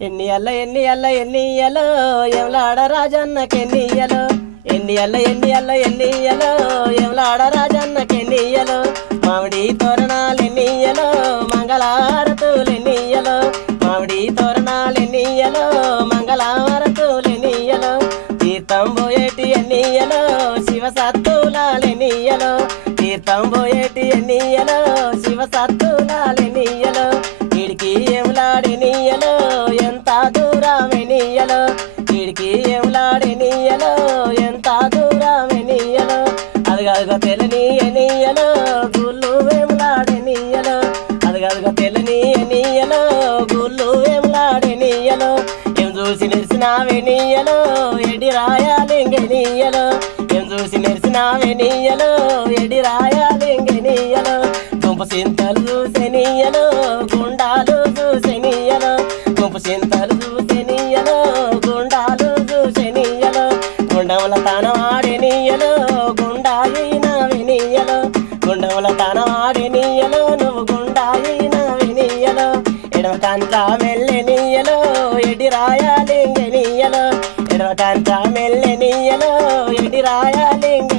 ఎన్ని అల్ల ఎన్ని అల్ల ఎన్ని ఎలో ఎవలాడ రాజన్నకెన్ని ఎన్ని అల్ల ఎన్ని అల్ల ఎన్ని ఎలో ఎవలాడ రాజన్నకెన్ని మామిడి తోరణాలు ఎన్ని అలో మంగళహారతులు ఎన్ని మామిడి తోరణాలు ఎన్ని అలో మంగళహారతులు ఎన్ని తీర్థం పోయేటి ఎన్ని అలో శివ సత్తులాలెన్ని అలో తీర్థం పోయేటి ఎన్ని అలో వీడికి ఏములాడి నీయలో? ఎంత దూరమే నీయలో? కాదుగా తెలని నీయలో. గుళ్ళు వేములాడి నీయలో? కాదుగా తెలని నీయలో. గుళ్ళు వేములాడి నీయలో? ఏం చూసి నిలిచినావే నీయలో? ఎడి రాయాలింగ నీయలో? ఏం చూసి నిలిచినావే నీయలో? ఎడి రాయాలింగ నీయలో? గుంపు సింతలు చూసెనియలో గుండాలు చూసెనియలో గుంపు సింతలు తనవాడినియలో గుండాయిన వినియలో గుండముల తనవాడినియలో నువ్వు గుండాయిన వినియలో ఎడవ కంచ మెల్లెనియలో ఎడి రాయాలింగనియలో ఎడవ కంచ మెల్లెనియలో ఎడి రాయాలింగ